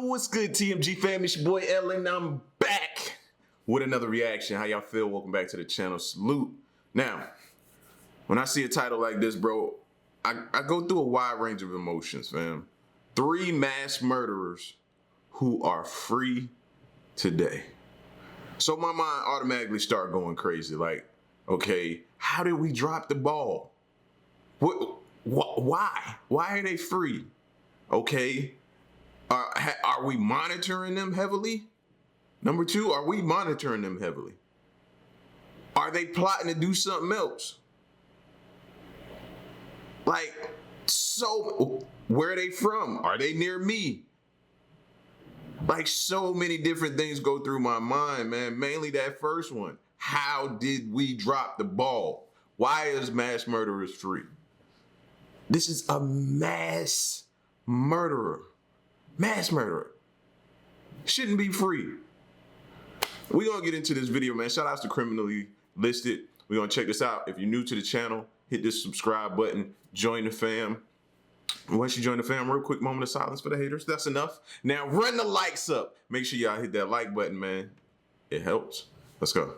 What's good, TMG fam? It's your boy Ellen. I'm back with another reaction. How y'all feel? Welcome back to the channel. Salute. Now, when I see a title like this, bro, I go through a wide range of emotions, fam. 3 mass murderers who are free today. So my mind automatically started going crazy. Like, okay, how did we drop the ball? Why? Why are they free? Okay. Are we monitoring them heavily? Number 2, are we monitoring them heavily? Are they plotting to do something else? Like, so where are they from? Are they near me? Like, so many different things go through my mind, man. Mainly that first one. How did we drop the ball? Why is mass murderers free? This is a mass murderer. Mass murderer. Shouldn't be free. We're going to get into this video, man. Shout outs to Criminally Listed. We're going to check this out. If you're new to the channel, hit this subscribe button. Join the fam. Once you join the fam, real quick moment of silence for the haters. That's enough. Now run the likes up. Make sure y'all hit that like button, man. It helps. Let's go.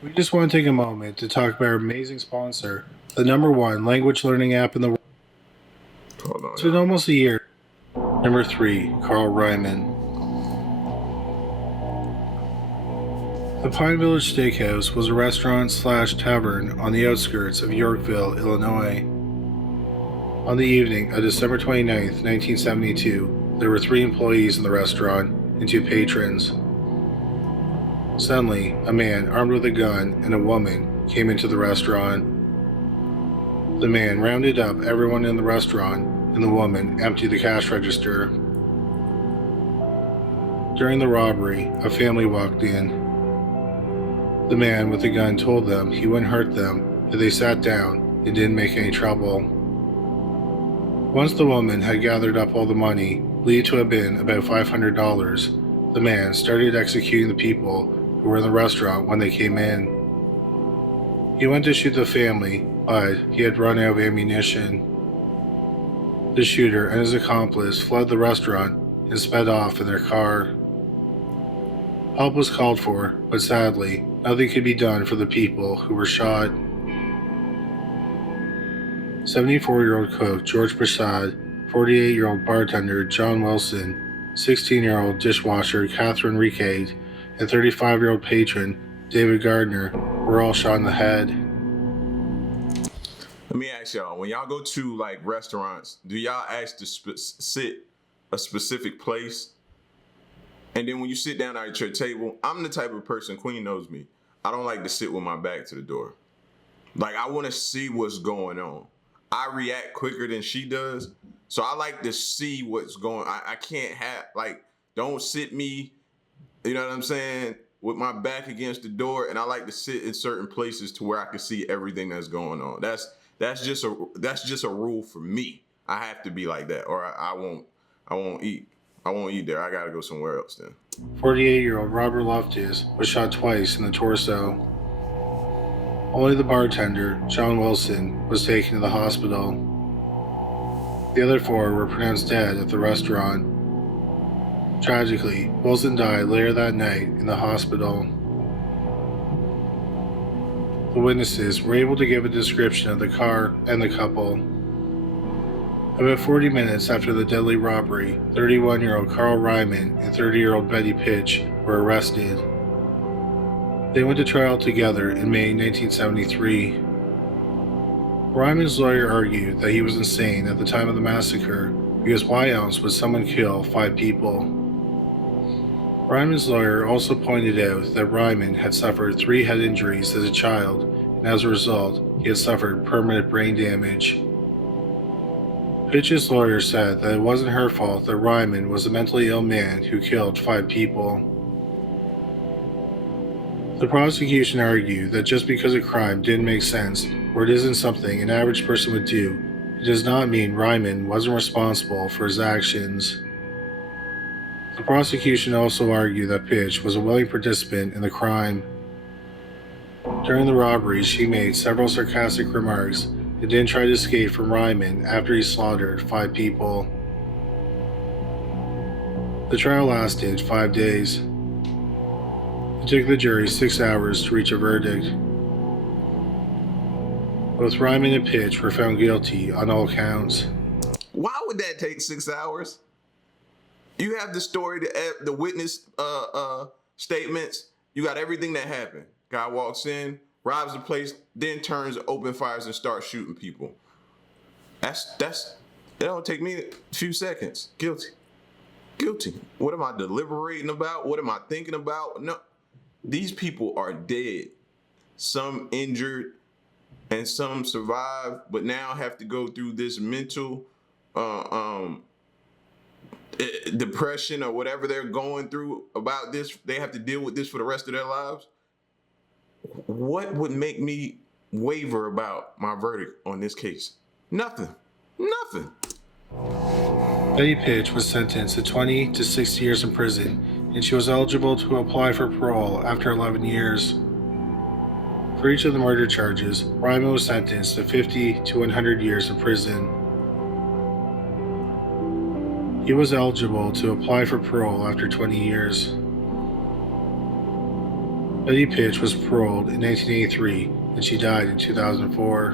We just want to take a moment to talk about our amazing sponsor, the #1 language learning app in the world. Hold on. It's been almost a year. Number 3, Carl Ryman. The Pine Village Steakhouse was a restaurant/tavern on the outskirts of Yorkville, Illinois. On the evening of December 29th, 1972, there were 3 employees in the restaurant and 2 patrons. Suddenly, a man armed with a gun and a woman came into the restaurant. The man rounded up everyone in the restaurant, and the woman emptied the cash register. During the robbery, a family walked in. The man with the gun told them he wouldn't hurt them if they sat down and didn't make any trouble. Once the woman had gathered up all the money, believed to have been about $500, the man started executing the people who were in the restaurant when they came in. He went to shoot the family, but he had run out of ammunition. The shooter and his accomplice fled the restaurant and sped off in their car. Help was called for, but sadly, nothing could be done for the people who were shot. 74-year-old cook George Prasad, 48-year-old bartender John Wilson, 16-year-old dishwasher Catherine Ricaid, and 35-year-old patron David Gardner were all shot in the head. Let me ask y'all, when y'all go to like restaurants, do y'all ask to sit a specific place? And then when you sit down at your table, I'm the type of person, Queen knows me, I don't like to sit with my back to the door. Like, I want to see what's going on. I react quicker than she does, so I like to see what's going on. I can't have, like, don't sit me, you know what I'm saying, with my back against the door, and I like to sit in certain places to where I can see everything that's going on. That's just a rule for me. I have to be like that, or I won't eat. I won't eat there. I gotta go somewhere else then. 48-year-old Robert Loftus was shot twice in the torso. Only the bartender, John Wilson, was taken to the hospital. The other 4 were pronounced dead at the restaurant. Tragically, Wilson died later that night in the hospital. The witnesses were able to give a description of the car and the couple. About 40 minutes after the deadly robbery, 31-year-old Carl Ryman and 30-year-old Betty Pitch were arrested. They went to trial together in May 1973. Ryman's lawyer argued that he was insane at the time of the massacre because why else would someone kill 5 people? Ryman's lawyer also pointed out that Ryman had suffered 3 head injuries as a child, and as a result, he had suffered permanent brain damage. Pitch's lawyer said that it wasn't her fault that Ryman was a mentally ill man who killed 5 people. The prosecution argued that just because a crime didn't make sense, or it isn't something an average person would do, it does not mean Ryman wasn't responsible for his actions. The prosecution also argued that Pitch was a willing participant in the crime. During the robberies, she made several sarcastic remarks and then tried to escape from Ryman after he slaughtered 5 people. The trial lasted 5 days. It took the jury 6 hours to reach a verdict. Both Ryman and Pitch were found guilty on all counts. Why would that take 6 hours? You have the story, the witness statements. You got everything that happened. Guy walks in, robs the place, then turns, open fires, and starts shooting people. That'll take me a few seconds. Guilty. What am I deliberating about? What am I thinking about? No, these people are dead. Some injured, and some survive, but now have to go through this mental depression or whatever they're going through about this. They have to deal with this for the rest of their lives. What would make me waver about my verdict on this case? Nothing. Betty Pitch was sentenced to 20 to 60 years in prison, and she was eligible to apply for parole after 11 years. For each of the murder charges, Ryman was sentenced to 50 to 100 years in prison. He was eligible to apply for parole after 20 years. Betty Pitch was paroled in 1983, and she died in 2004.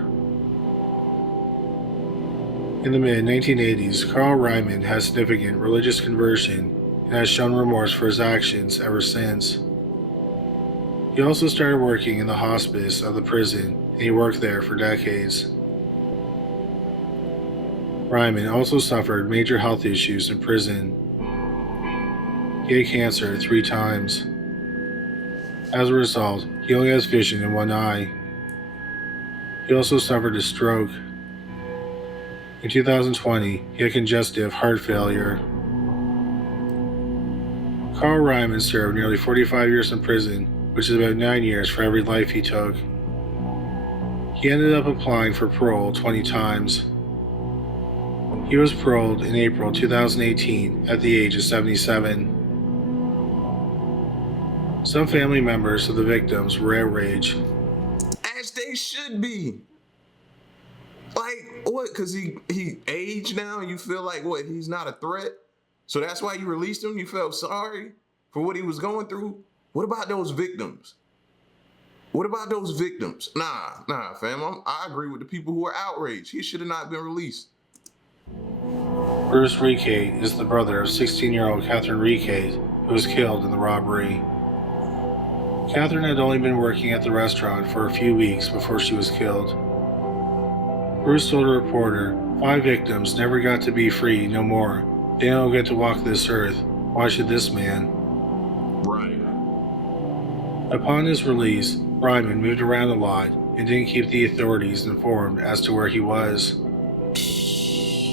In the mid-1980s, Carl Ryman had significant religious conversion and has shown remorse for his actions ever since. He also started working in the hospice of the prison, and he worked there for decades. Ryman also suffered major health issues in prison. He had cancer 3 times. As a result, he only has vision in one eye. He also suffered a stroke. In 2020, he had congestive heart failure. Carl Ryman served nearly 45 years in prison, which is about 9 years for every life he took. He ended up applying for parole 20 times. He was paroled in April 2018 at the age of 77. Some family members of the victims were outraged. As they should be. Like, what? Because he aged now and you feel like, what, he's not a threat? So that's why you released him? You felt sorry for what he was going through? What about those victims? Nah, fam. I agree with the people who are outraged. He should have not been released. Bruce Recate is the brother of 16-year-old Catherine Recate, who was killed in the robbery. Catherine had only been working at the restaurant for a few weeks before she was killed. Bruce told a reporter, 5 victims never got to be free no more. They don't get to walk this earth. Why should this man? Right. Upon his release, Ryman moved around a lot and didn't keep the authorities informed as to where he was.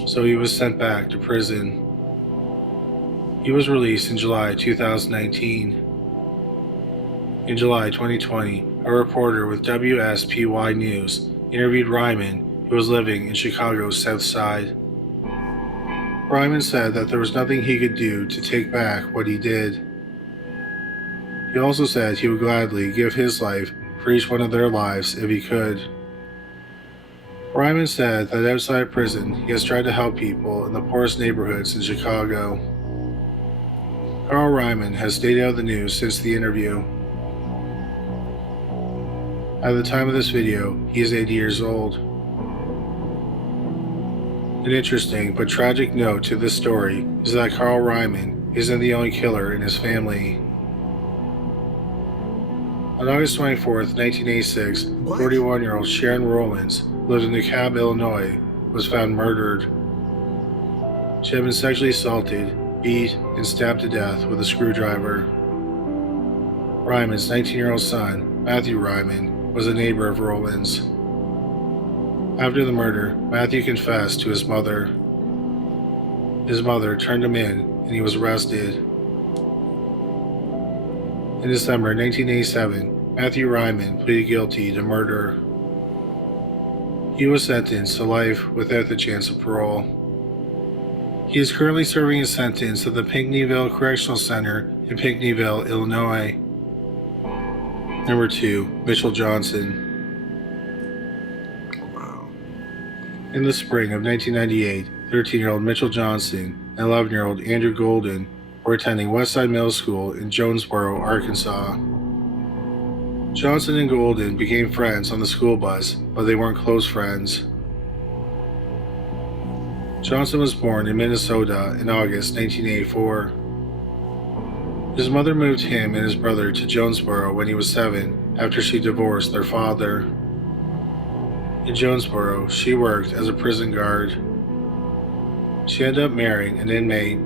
So he was sent back to prison. He was released in July 2019. In July 2020, a reporter with WSPY News interviewed Ryman, who was living in Chicago's South Side. Ryman said that there was nothing he could do to take back what he did. He also said he would gladly give his life for each one of their lives if he could. Ryman said that outside prison, he has tried to help people in the poorest neighborhoods in Chicago. Carl Ryman has stayed out of the news since the interview. At the time of this video, he is 80 years old. An interesting but tragic note to this story is that Carl Ryman isn't the only killer in his family. On August 24, 1986, 41-year-old Sharon Rowlands, who lived in DeKalb, Illinois, was found murdered. She had been sexually assaulted, beat, and stabbed to death with a screwdriver. Ryman's 19-year-old son, Matthew Ryman, was a neighbor of Rowlands. After the murder, Matthew confessed to his mother. His mother turned him in, and he was arrested. In December 1987, Matthew Ryman pleaded guilty to murder. He was sentenced to life without the chance of parole. He is currently serving his sentence at the Pinckneyville Correctional Center in Pinckneyville, Illinois. Number 2. Mitchell Johnson. Wow. In the spring of 1998, 13-year-old Mitchell Johnson and 11-year-old Andrew Golden were attending Westside Middle School in Jonesboro, Arkansas. Johnson and Golden became friends on the school bus, but they weren't close friends. Johnson was born in Minnesota in August 1984. His mother moved him and his brother to Jonesboro when he was 7 after she divorced their father. In Jonesboro, she worked as a prison guard. She ended up marrying an inmate.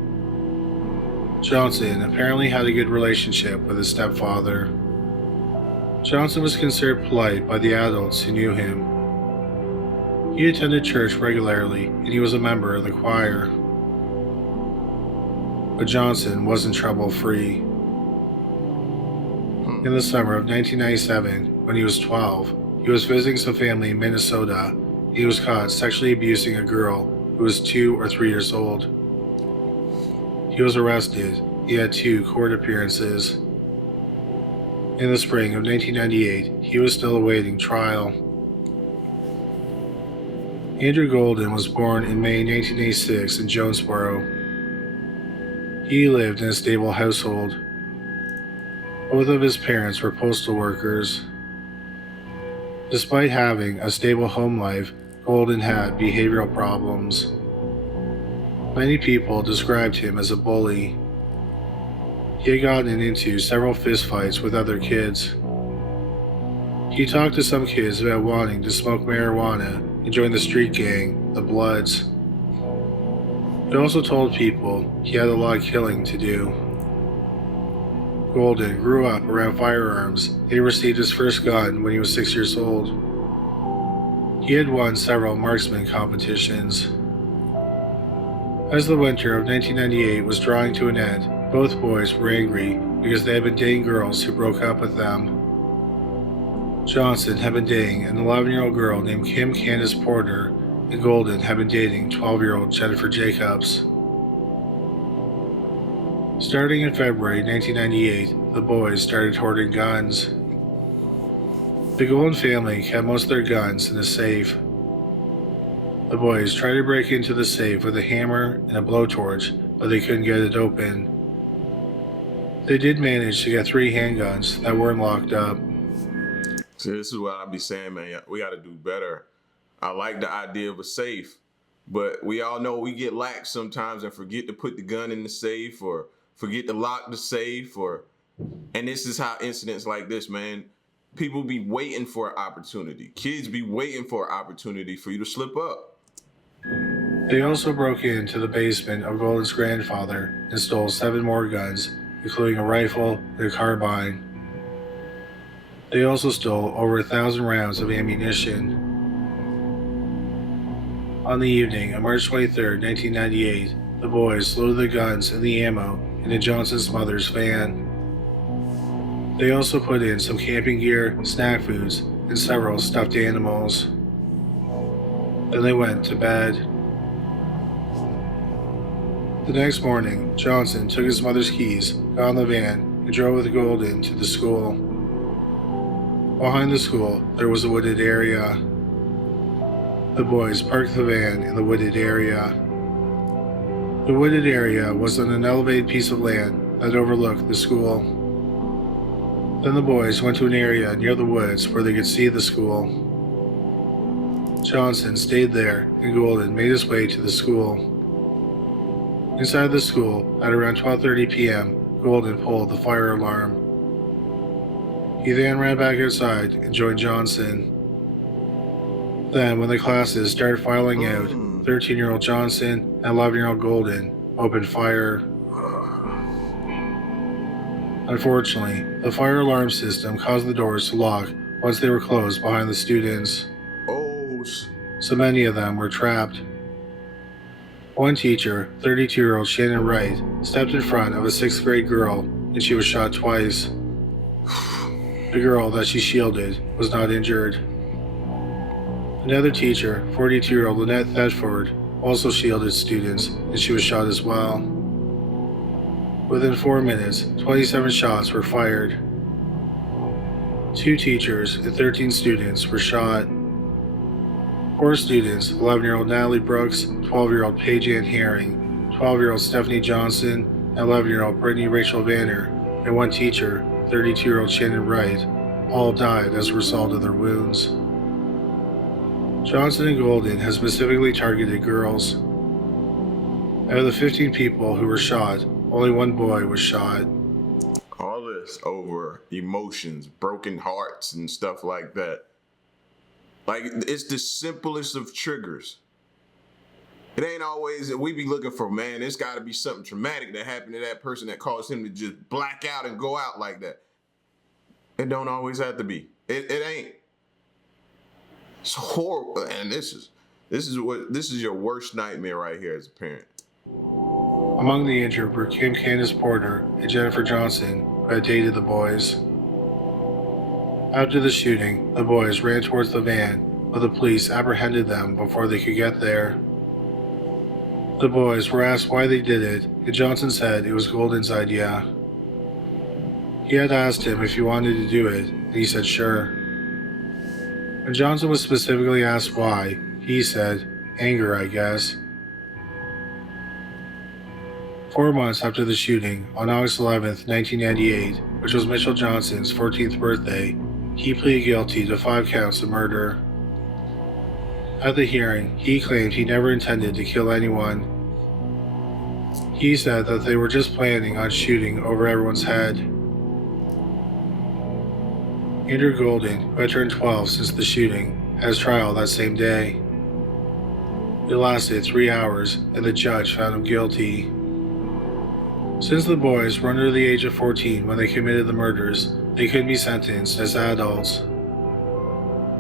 Johnson apparently had a good relationship with his stepfather. Johnson was considered polite by the adults who knew him. He attended church regularly and he was a member of the choir. But Johnson wasn't trouble-free. In the summer of 1997, when he was 12, he was visiting some family in Minnesota. He was caught sexually abusing a girl who was 2 or 3 years old. He was arrested. He had 2 court appearances. In the spring of 1998, he was still awaiting trial. Andrew Golden was born in May 1986 in Jonesboro. He lived in a stable household. Both of his parents were postal workers. Despite having a stable home life, Golden had behavioral problems. Many people described him as a bully. He had gotten into several fistfights with other kids. He talked to some kids about wanting to smoke marijuana and join the street gang, the Bloods. He also told people he had a lot of killing to do. Golden grew up around firearms. He received his first gun when he was 6 years old. He had won several marksman competitions. As the winter of 1998 was drawing to an end, both boys were angry because they had been dating girls who broke up with them. Johnson had been dating an 11-year-old girl named Kim Candace Porter, and Golden had been dating 12-year-old Jennifer Jacobs. Starting in February 1998, the boys started hoarding guns. The Golden family kept most of their guns in a safe. The boys tried to break into the safe with a hammer and a blowtorch, but they couldn't get it open. They did manage to get 3 handguns that weren't locked up. See, this is what I be saying, man. We got to do better. I like the idea of a safe, but we all know we get lax sometimes and forget to put the gun in the safe or forget to lock the safe, and this is how incidents like this, man, people be waiting for an opportunity. Kids be waiting for an opportunity for you to slip up. They also broke into the basement of Golden's grandfather and stole 7 more guns, including a rifle and a carbine. They also stole over 1,000 rounds of ammunition. On the evening of March 23, 1998, the boys loaded the guns and the ammo into Johnson's mother's van. They also put in some camping gear, snack foods, and several stuffed animals. Then they went to bed. The next morning, Johnson took his mother's keys, got on the van, and drove with Golden to the school. Behind the school, there was a wooded area. The boys parked the van in the wooded area. The wooded area was on an elevated piece of land that overlooked the school. Then the boys went to an area near the woods where they could see the school. Johnson stayed there, and Golden made his way to the school. Inside the school, at around 12:30 p.m., Golden pulled the fire alarm. He then ran back outside and joined Johnson. Then, when the classes started filing out, 13-year-old Johnson and 11-year-old Golden opened fire. Unfortunately, the fire alarm system caused the doors to lock once they were closed behind the students. So many of them were trapped. One teacher, 32-year-old Shannon Wright, stepped in front of a 6th grade girl and she was shot twice. The girl that she shielded was not injured. Another teacher, 42-year-old Lynette Thetford, also shielded students, and she was shot as well. Within 4 minutes, 27 shots were fired. 2 teachers and 13 students were shot. 4 students, 11-year-old Natalie Brooks, 12-year-old Paige Ann Herring, 12-year-old Stephanie Johnson, and 11-year-old Brittany Rachel Vanner, and 1 teacher, 32-year-old Shannon Wright, all died as a result of their wounds. Johnson and Golden has specifically targeted girls. Out of the 15 people who were shot, only 1 boy was shot. All this over emotions, broken hearts, and stuff like that. Like, it's the simplest of triggers. It ain't always that we be looking for, man, it's got to be something traumatic that happened to that person that caused him to just black out and go out like that. It don't always have to be. It ain't. It's horrible. And this is your worst nightmare right here as a parent. Among the injured were Kim Candace Porter and Jennifer Johnson, who had dated the boys. After the shooting, the boys ran towards the van, but the police apprehended them before they could get there. The boys were asked why they did it, and Johnson said it was Golden's idea. He had asked him if he wanted to do it, and he said sure. When Johnson was specifically asked why, he said, "Anger, I guess." 4 months after the shooting, on August 11, 1998, which was Mitchell Johnson's 14th birthday, he pleaded guilty to 5 counts of murder. At the hearing, he claimed he never intended to kill anyone. He said that they were just planning on shooting over everyone's head. Andrew Golden, who had turned 12 since the shooting, had his trial that same day. It lasted 3 hours, and the judge found him guilty. Since the boys were under the age of 14 when they committed the murders, they couldn't be sentenced as adults.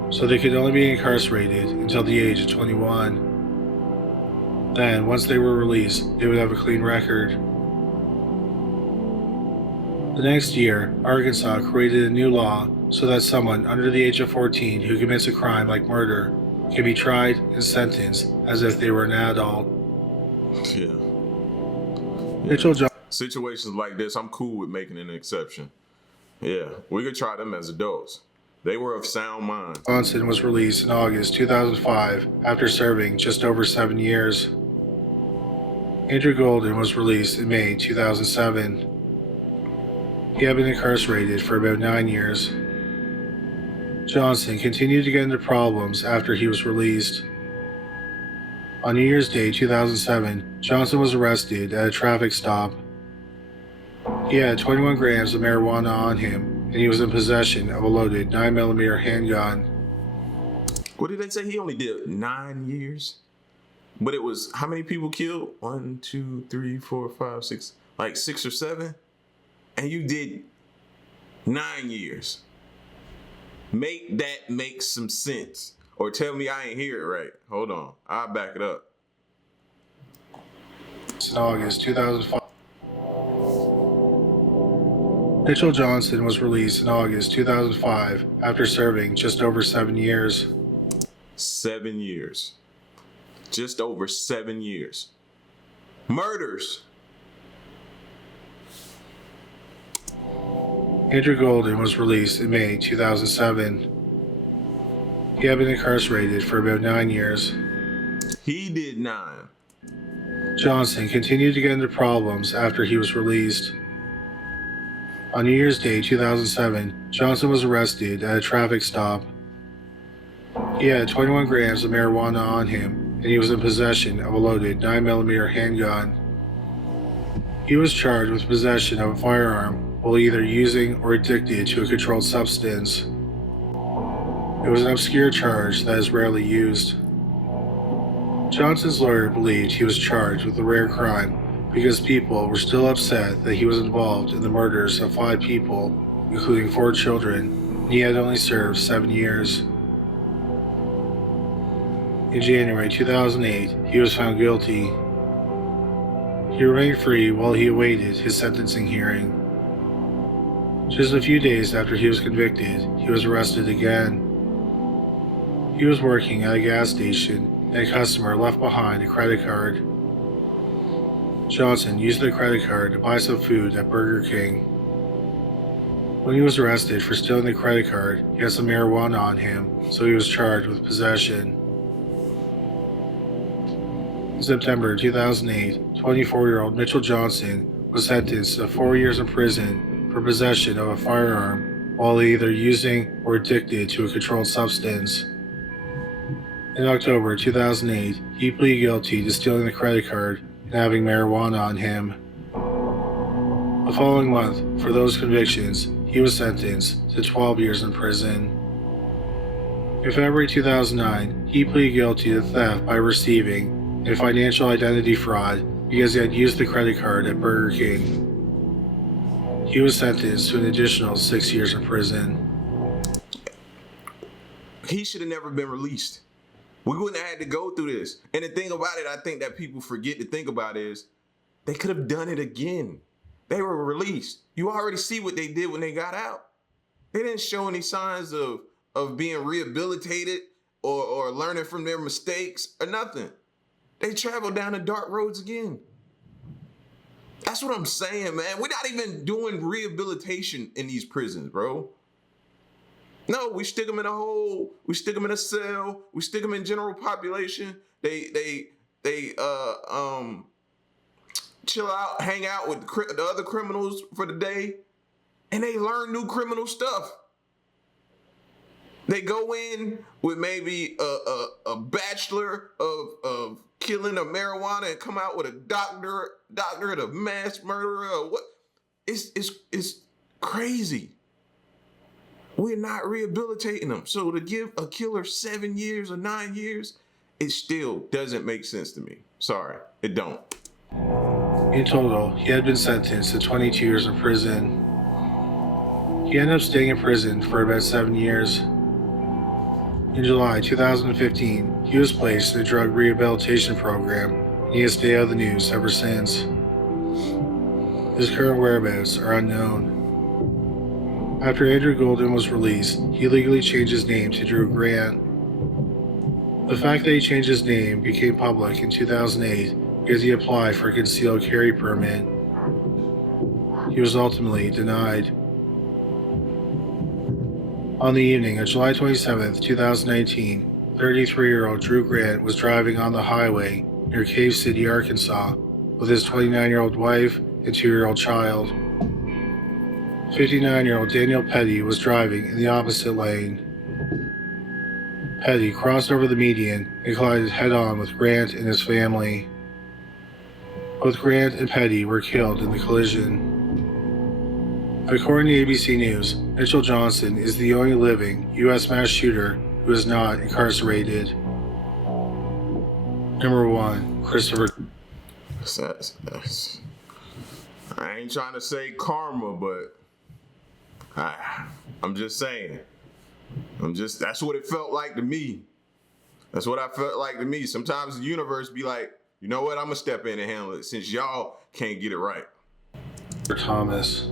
So they could only be incarcerated until the age of 21. Then, once they were released, they would have a clean record. The next year, Arkansas created a new law so that someone under the age of 14 who commits a crime like murder can be tried and sentenced as if they were an adult. Yeah. Mitchell Situations like this, I'm cool with making an exception. Yeah, we could try them as adults. They were of sound mind. Johnson was released in August 2005 after serving just over 7 years. Andrew Golden was released in May 2007. He had been incarcerated for about 9 years. Johnson continued to get into problems after he was released. On New Year's Day 2007, Johnson was arrested at a traffic stop. He had 21 grams of marijuana on him, and he was in possession of a loaded 9mm handgun. What did they say? He only did 9 years? But it was, how many people killed? 1, 2, 3, 4, 5, 6, like 6 or 7? And you did 9 years. Make that make some sense. Or tell me I ain't hear it right. Hold on. I'll back it up. In August 2005. Mitchell Johnson was released in August 2005 after serving just over 7 years. 7 years. Just over 7 years. Murders. Andrew Golden was released in May 2007. He had been incarcerated for about 9 years. He did 9. Johnson continued to get into problems after he was released. On New Year's Day 2007, Johnson was arrested at a traffic stop. He had 21 grams of marijuana on him, and he was in possession of a loaded 9mm handgun. He was charged with possession of a firearm while either using or addicted to a controlled substance. It was an obscure charge that is rarely used. Johnson's lawyer believed he was charged with a rare crime because people were still upset that he was involved in the murders of 5 people, including 4 children, and he had only served 7 years. In January 2008, he was found guilty. He remained free while he awaited his sentencing hearing. Just a few days after he was convicted, he was arrested again. He was working at a gas station and a customer left behind a credit card. Johnson used the credit card to buy some food at Burger King. When he was arrested for stealing the credit card, he had some marijuana on him, so he was charged with possession. In September 2008, 24-year-old Mitchell Johnson was sentenced to 4 years in prison for possession of a firearm while either using or addicted to a controlled substance. In October 2008, he pleaded guilty to stealing the credit card and having marijuana on him. The following month, for those convictions, he was sentenced to 12 years in prison. In February 2009, he pleaded guilty to theft by receiving and financial identity fraud because he had used the credit card at Burger King. He was sentenced to an additional 6 years in prison. He should have never been released. We wouldn't have had to go through this. And the thing about it, I think that people forget to think about is they could have done it again. They were released. You already see what they did when they got out. They didn't show any signs of being rehabilitated or learning from their mistakes or nothing. They traveled down the dark roads again. That's what I'm saying, man. We're not even doing rehabilitation in these prisons, bro. No, we stick them in a hole. We stick them in a cell. We stick them in general population. They chill out, hang out with the other criminals for the day, and they learn new criminal stuff. They go in with maybe a bachelor of killing of marijuana and come out with a doctorate of mass murderer or what? It's crazy. We're not rehabilitating them. So to give a killer 7 years or 9 years, it still doesn't make sense to me. Sorry, it don't. In total, he had been sentenced to 22 years in prison. He ended up staying in prison for about 7 years. In July 2015, he was placed in a drug rehabilitation program, and he has stayed out of the news ever since. His current whereabouts are unknown. After Andrew Golden was released, he legally changed his name to Drew Grant. The fact that he changed his name became public in 2008 because he applied for a concealed carry permit. He was ultimately denied. On the evening of July 27, 2019, 33-year-old Drew Grant was driving on the highway near Cave City, Arkansas, with his 29-year-old wife and 2-year-old child. 59-year-old Daniel Petty was driving in the opposite lane. Petty crossed over the median and collided head-on with Grant and his family. Both Grant and Petty were killed in the collision. According to ABC News, Mitchell Johnson is the only living U.S. mass shooter who is not incarcerated. Number 1, Christopher. I ain't trying to say karma, but I'm just saying. That's what it felt like to me. That's what I felt like to me. Sometimes the universe be like, you know what, I'm gonna step in and handle it since y'all can't get it right. Thomas.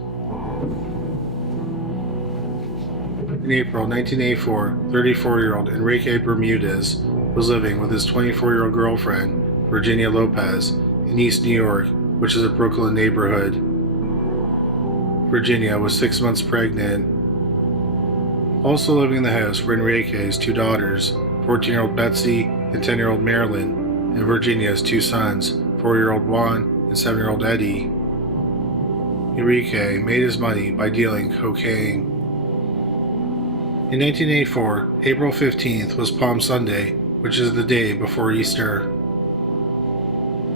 In April 1984, 34-year-old Enrique Bermudez was living with his 24-year-old girlfriend, Virginia Lopez, in East New York, which is a Brooklyn neighborhood. Virginia was 6 months pregnant. Also living in the house were Enrique's 2 daughters, 14-year-old Betsy and 10-year-old Marilyn, and Virginia's 2 sons, 4-year-old Juan and 7-year-old Eddie. Enrique made his money by dealing cocaine. In 1984, April 15th was Palm Sunday, which is the day before Easter.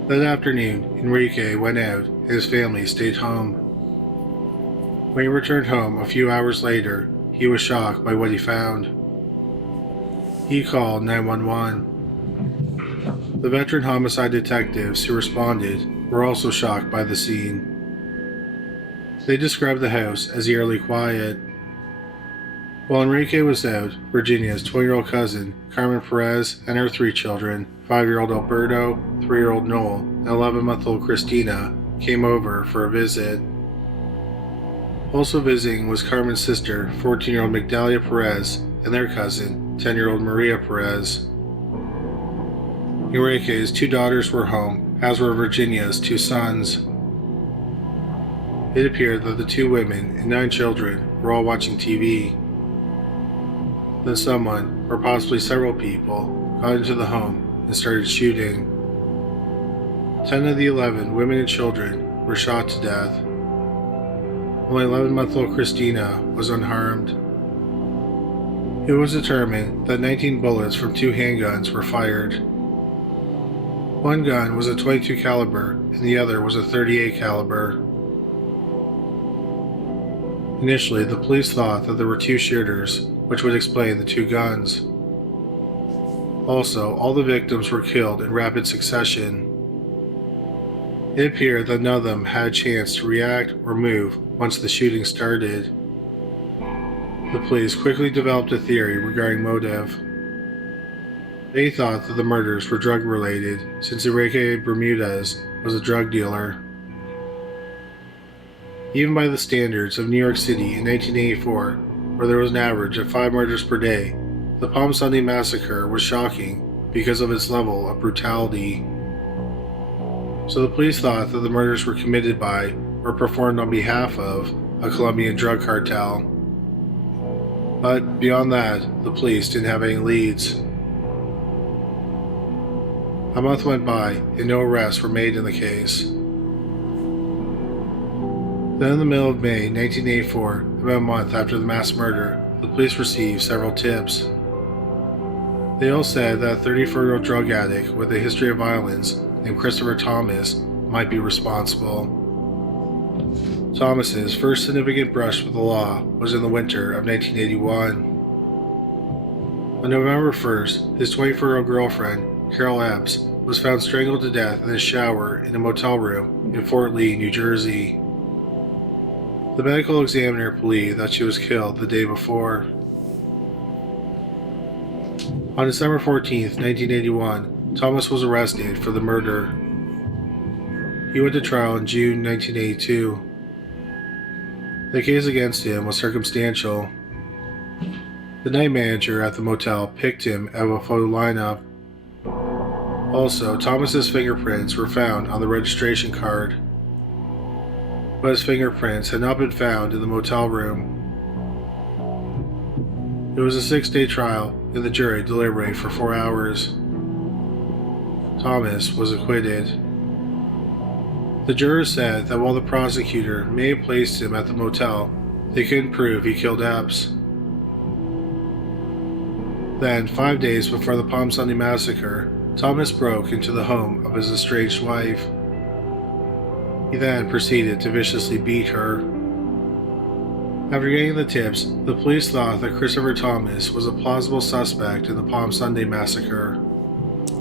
That afternoon, Enrique went out and his family stayed home. When he returned home a few hours later, he was shocked by what he found. He called 911. The veteran homicide detectives who responded were also shocked by the scene. They described the house as eerily quiet. While Enrique was out, Virginia's 20-year-old cousin, Carmen Perez, and her 3 children, 5-year-old Alberto, 3-year-old Noel, and 11-month-old Christina, came over for a visit. Also visiting was Carmen's sister, 14-year-old Migdalia Perez, and their cousin, 10-year-old Maria Perez. Enrique's 2 daughters were home, as were Virginia's 2 sons. It appeared that the 2 women and 9 children were all watching TV. Then someone, or possibly several people, got into the home and started shooting. 10 of the 11 women and children were shot to death. Only 11-month-old Christina was unharmed. It was determined that 19 bullets from 2 handguns were fired. One gun was a .22 caliber and the other was a .38 caliber. Initially, the police thought that there were 2 shooters, which would explain the 2 guns. Also, all the victims were killed in rapid succession. It appeared that none of them had a chance to react or move once the shooting started. The police quickly developed a theory regarding motive. They thought that the murders were drug-related, since Enrique Bermudez was a drug dealer. Even by the standards of New York City in 1984, where there was an average of 5 murders per day, the Palm Sunday massacre was shocking because of its level of brutality. So the police thought that the murders were committed by or performed on behalf of a Colombian drug cartel. But beyond that, the police didn't have any leads. A month went by and no arrests were made in the case. Then in the middle of May 1984, about a month after the mass murder, the police received several tips. They all said that a 34-year-old drug addict with a history of violence named Christopher Thomas might be responsible. Thomas's first significant brush with the law was in the winter of 1981. On November 1st, his 24-year-old girlfriend, Carol Epps, was found strangled to death in a shower in a motel room in Fort Lee, New Jersey. The medical examiner believed that she was killed the day before. On December 14, 1981, Thomas was arrested for the murder. He went to trial in June 1982. The case against him was circumstantial. The night manager at the motel picked him out of a photo lineup. Also, Thomas's fingerprints were found on the registration card, but his fingerprints had not been found in the motel room. It was a 6-day trial, and the jury deliberated for 4 hours. Thomas was acquitted. The jurors said that while the prosecutor may have placed him at the motel, they couldn't prove he killed Epps. Then, 5 days before the Palm Sunday massacre, Thomas broke into the home of his estranged wife. He then proceeded to viciously beat her. After getting the tips, the police thought that Christopher Thomas was a plausible suspect in the Palm Sunday massacre.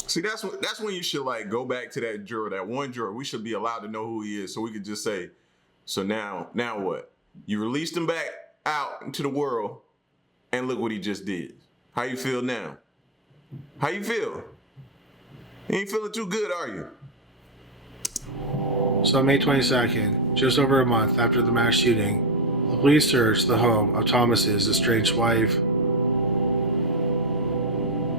See, that's when you should like go back to that juror, that one juror. We should be allowed to know who he is, so we could just say, so now what? You released him back out into the world, and look what he just did. How you feel now? How you feel? You ain't feeling too good, are you? So on May 22nd, just over a month after the mass shooting, the police searched the home of Thomas's estranged wife.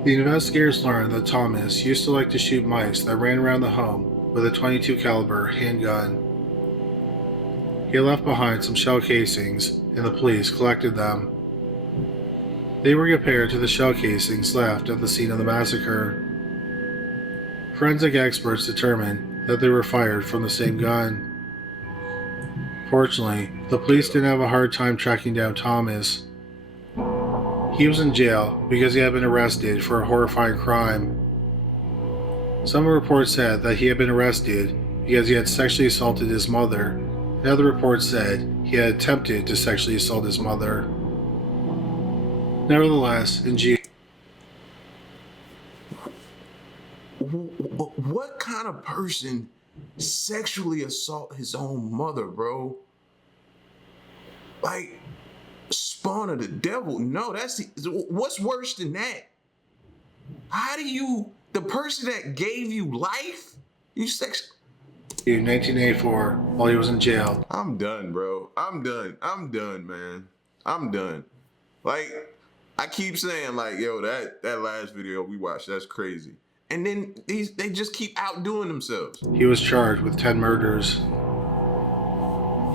The investigators learned that Thomas used to like to shoot mice that ran around the home with a .22 caliber handgun. He had left behind some shell casings, and the police collected them. They were compared to the shell casings left at the scene of the massacre. Forensic experts determined that they were fired from the same gun. Fortunately, the police didn't have a hard time tracking down Thomas. He was in jail because he had been arrested for a horrifying crime. Some reports said that he had been arrested because he had sexually assaulted his mother, and other reports said he had attempted to sexually assault his mother. Nevertheless, in June, what kind of person sexually assault his own mother, bro? Like, spawn of the devil. No, what's worse than that? How do you, the person that gave you life, you sex? In 1984, while he was in jail. I'm done, bro. I'm done, man. I'm done. Like, I keep saying, like, yo, that last video we watched, that's crazy. And then they just keep outdoing themselves. He was charged with 10 murders.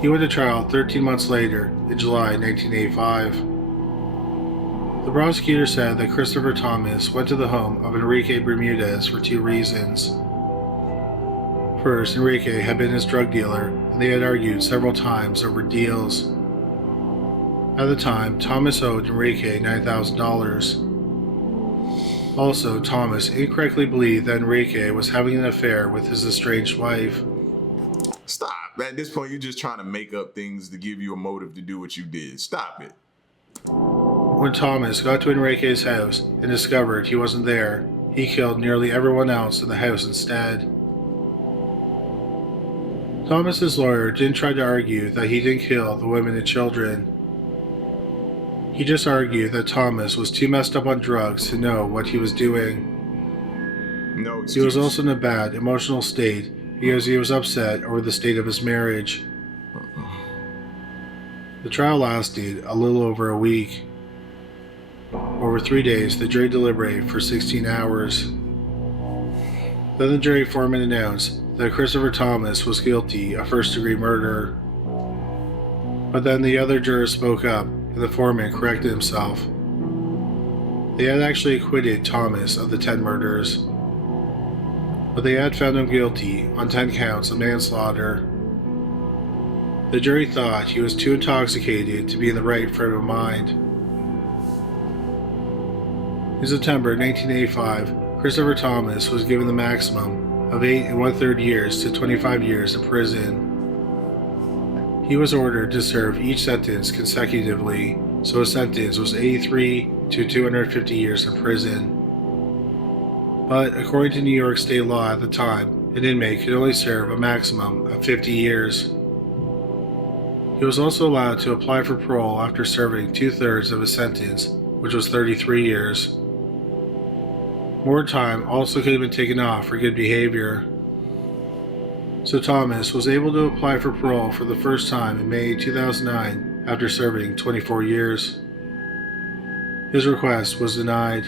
He went to trial 13 months later, in July 1985. The prosecutor said that Christopher Thomas went to the home of Enrique Bermudez for 2 reasons. First, Enrique had been his drug dealer, and they had argued several times over deals. At the time, Thomas owed Enrique $9,000. Also, Thomas incorrectly believed that Enrique was having an affair with his estranged wife. Stop. At this point, you're just trying to make up things to give you a motive to do what you did. Stop it. When Thomas got to Enrique's house and discovered he wasn't there, he killed nearly everyone else in the house instead. Thomas's lawyer didn't try to argue that he didn't kill the women and children. He just argued that Thomas was too messed up on drugs to know what he was doing. No excuse. He was also in a bad emotional state because he was upset over the state of his marriage. The trial lasted a little over a week. Over 3 days, the jury deliberated for 16 hours. Then the jury foreman announced that Christopher Thomas was guilty of first-degree murder. But then the other jurors spoke up, and the foreman corrected himself. They had actually acquitted Thomas of the 10 murders, but they had found him guilty on 10 counts of manslaughter. The jury thought he was too intoxicated to be in the right frame of mind. In September 1985, Christopher Thomas was given the maximum of 8 1/3 years to 25 years in prison. He was ordered to serve each sentence consecutively, so his sentence was 83 to 250 years in prison. But according to New York state law at the time, an inmate could only serve a maximum of 50 years. He was also allowed to apply for parole after serving 2/3 of his sentence, which was 33 years. More time also could have been taken off for good behavior. So Thomas was able to apply for parole for the first time in May 2009 after serving 24 years. His request was denied.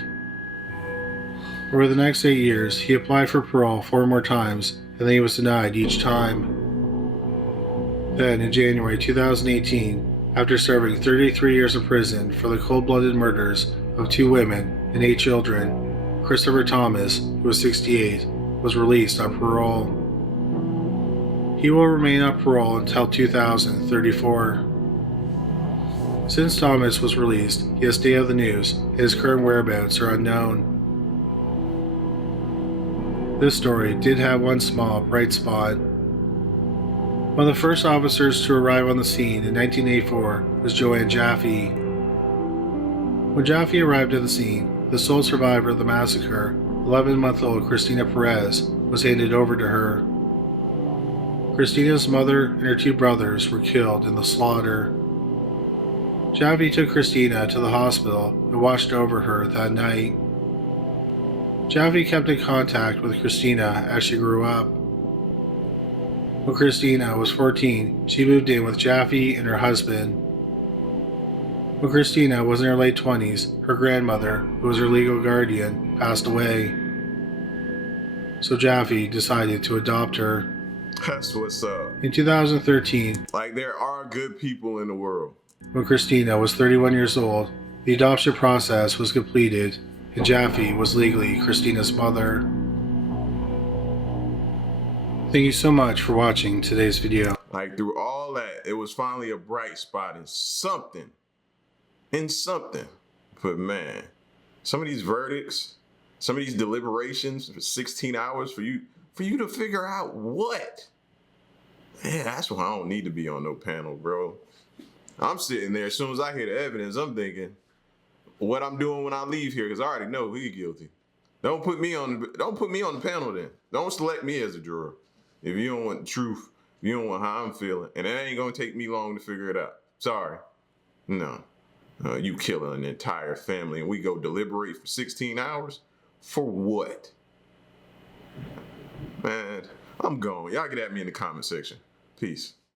Over the next 8 years, he applied for parole 4 more times, and then he was denied each time. Then, in January 2018, after serving 33 years in prison for the cold-blooded murders of 2 women and 8 children, Christopher Thomas, who was 68, was released on parole. He will remain on parole until 2034. Since Thomas was released, he has stayed out of the news, and his current whereabouts are unknown. This story did have one small bright spot. One of the first officers to arrive on the scene in 1984 was Joanne Jaffe. When Jaffe arrived at the scene, the sole survivor of the massacre, 11-month-old Christina Perez, was handed over to her. Christina's mother and her 2 brothers were killed in the slaughter. Jaffe took Christina to the hospital and watched over her that night. Jaffe kept in contact with Christina as she grew up. When Christina was 14, she moved in with Jaffe and her husband. When Christina was in her late 20s, her grandmother, who was her legal guardian, passed away. So Jaffe decided to adopt her. That's what's up. In 2013, Like, there are good people in the world. when Christina was 31 years old, the adoption process was completed, and Jaffe was legally Christina's mother. Thank you so much for watching today's video. Like, through all that, it was finally a bright spot in something. But man, some of these verdicts, some of these deliberations for 16 hours for you to figure out what? Man, that's why I don't need to be on no panel, bro. I'm sitting there, as soon as I hear the evidence, I'm thinking what I'm doing when I leave here, because I already know he's guilty. Don't put me on the panel then. Don't select me as a juror. If you don't want the truth, you don't want how I'm feeling, and it ain't gonna take me long to figure it out. Sorry. No. You killing an entire family and we go deliberate for 16 hours? For what? Man, I'm gone. Y'all get at me in the comment section. Peace.